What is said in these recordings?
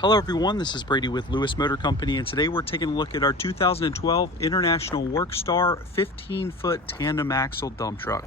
Hello everyone, this is Brady with Lewis Motor Company, and today we're taking a look at our 2012 International WorkStar 15-foot tandem axle dump truck.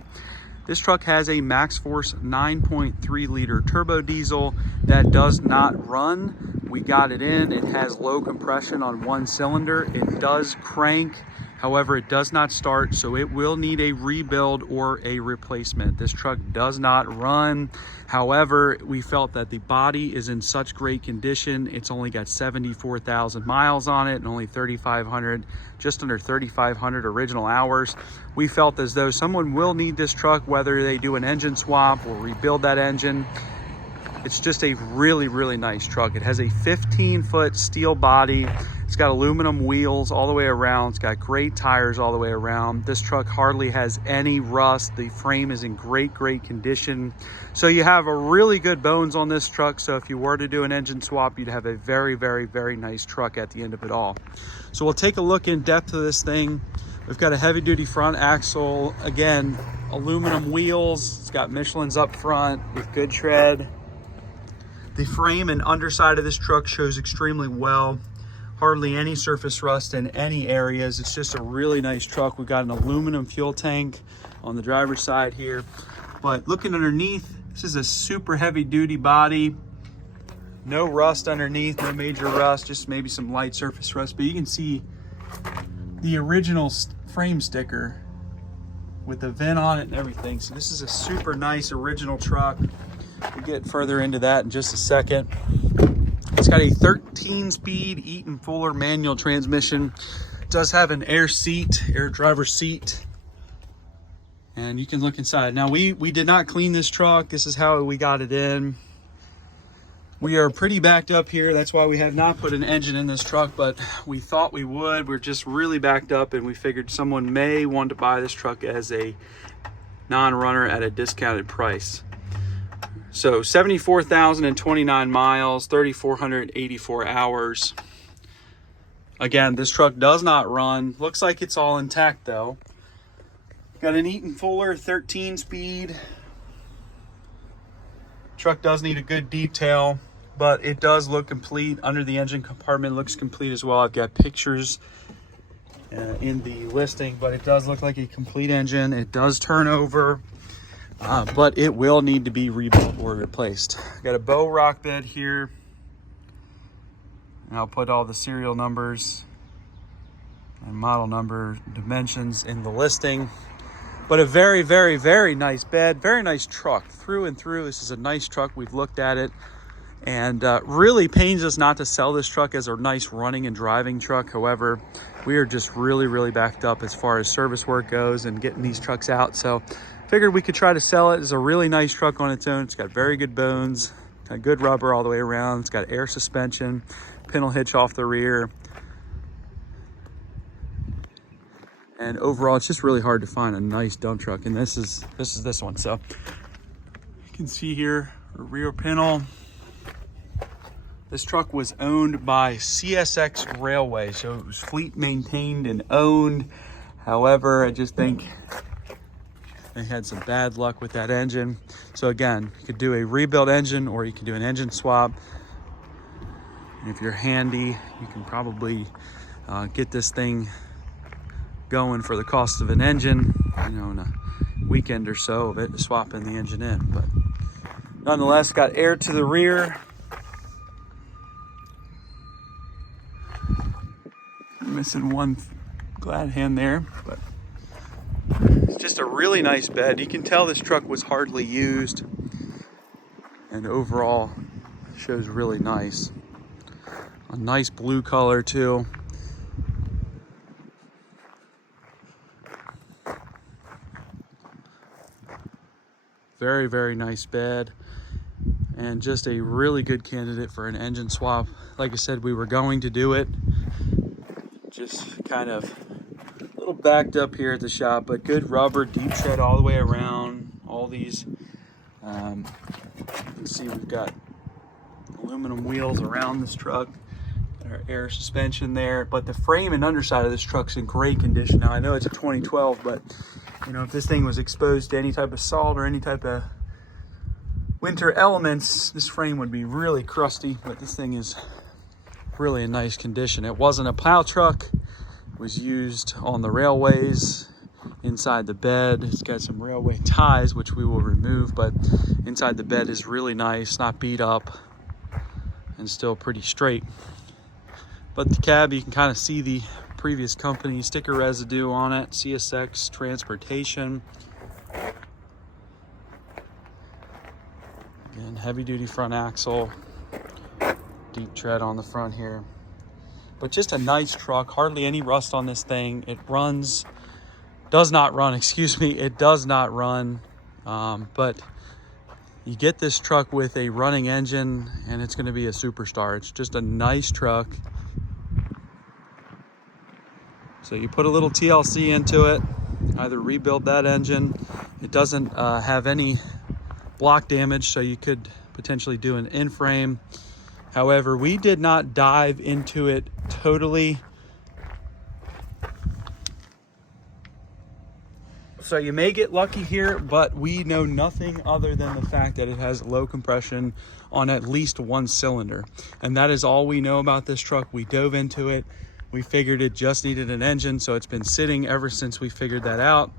This truck has a max force 9.3 liter turbo diesel that does not run. We got it in. It has low compression on one cylinder. It does crank. However, it does not start, so it will need a rebuild or a replacement. This truck does not run. However, we felt that the body is in such great condition. It's only got 74,000 miles on it and only 3,500, just under 3,500 original hours. We felt as though someone will need this truck, whether they do an engine swap or rebuild that engine. It's just a really, really nice truck. It has a 15-foot steel body. It's got aluminum wheels all the way around. It's got great tires all the way around. This truck hardly has any rust. The frame is in great, great condition. So you have a really good bones on this truck. So if you were to do an engine swap, you'd have a very, very, very nice truck at the end of it all. So we'll take a look in depth of this thing. We've got a heavy duty front axle. Again, aluminum wheels. It's got Michelin's up front with good tread. The frame and underside of this truck shows extremely well. Hardly any surface rust in any areas. It's just a really nice truck. We've got an aluminum fuel tank on the driver's side here. But looking underneath, this is a super heavy duty body. No rust underneath, no major rust, just maybe some light surface rust. But you can see the original frame sticker with the VIN on it and everything. So this is a super nice original truck. We'll get further into that in just a second. It's got a 13-speed Eaton Fuller manual transmission. It does have an air driver seat. And you can look inside. Now, we did not clean this truck. This is how we got it in. We are pretty backed up here. That's why we have not put an engine in this truck, but we thought we would. We're just really backed up, and we figured someone may want to buy this truck as a non-runner at a discounted price. So 74,029 miles, 3,484 hours. Again, this truck does not run. Looks like it's all intact though. Got an Eaton Fuller 13-speed. Truck does need a good detail, but it does look complete. Under the engine compartment looks complete as well. I've got pictures in the listing, but it does look like a complete engine. It does turn over. But it will need to be rebuilt or replaced. Got a bow rock bed here. And I'll put all the serial numbers and model number dimensions in the listing. But a very, very, very nice bed. Very nice truck through and through. This is a nice truck. We've looked at it. And really pains us not to sell this truck as a nice running and driving truck. However, we are just really, really backed up as far as service work goes and getting these trucks out. So figured we could try to sell it. It's a really nice truck on its own. It's got very good bones, got good rubber all the way around. It's got air suspension, pintle hitch off the rear. And overall, it's just really hard to find a nice dump truck. And this is this one. So you can see here, a rear pintle. This truck was owned by CSX Railway, so it was fleet maintained and owned. However, I just think they had some bad luck with that engine. So again, you could do a rebuild engine or you can do an engine swap. And if you're handy, you can probably get this thing going for the cost of an engine, you know, in a weekend or so of it, swapping the engine in. But nonetheless, got air to the rear. Missing one glad hand there, but it's just a really nice bed. You can tell this truck was hardly used, and overall shows really nice. A nice blue color too. Very, very nice bed, and just a really good candidate for an engine swap. Like I said, we were going to do it. Just kind of a little backed up here at the shop, but good rubber, deep tread all the way around. All these, you can see we've got aluminum wheels around this truck. Our air suspension there, but the frame and underside of this truck's in great condition. Now I know it's a 2012, but you know, if this thing was exposed to any type of salt or any type of winter elements, this frame would be really crusty, but this thing is really in nice condition. It wasn't a plow truck. It was used on the railways. Inside the bed, it's got some railway ties, which we will remove, but inside the bed is really nice, not beat up, and still pretty straight. But the cab, you can kind of see the previous company sticker residue on it. CSX Transportation. Again, heavy duty front axle, deep tread on the front here. But just a nice truck, hardly any rust on this thing. It does not run, but you get this truck with a running engine and it's going to be a superstar. It's just a nice truck. So you put a little TLC into it, either rebuild that engine. It doesn't have any block damage, so you could potentially do an in-frame. However, we did not dive into it totally. So you may get lucky here, but we know nothing other than the fact that it has low compression on at least one cylinder. And that is all we know about this truck. We dove into it. We figured it just needed an engine, so it's been sitting ever since we figured that out.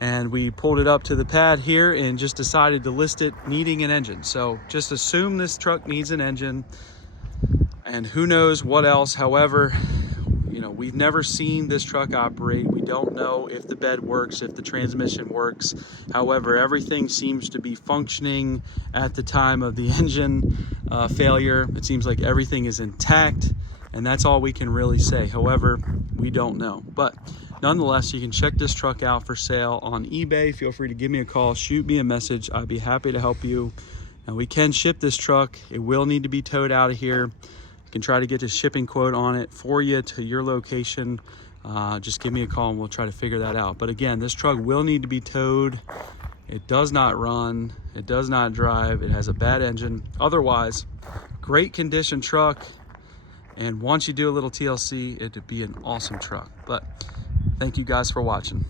And we pulled it up to the pad here and just decided to list it needing an engine. So just assume this truck needs an engine, and who knows what else. However, you know, we've never seen this truck operate. We don't know if the bed works, if the transmission works. However, everything seems to be functioning at the time of the engine failure. It seems like everything is intact, and that's all we can really say. However, we don't know. But nonetheless, you can check this truck out for sale on eBay. Feel free to give me a call, shoot me a message. I'd be happy to help you. And we can ship this truck. It will need to be towed out of here. I can try to get a shipping quote on it for you to your location. Just give me a call and we'll try to figure that out. But again, this truck will need to be towed. It does not run. It does not drive. It has a bad engine. Otherwise, great condition truck. And once you do a little TLC, it'd be an awesome truck. But thank you guys for watching.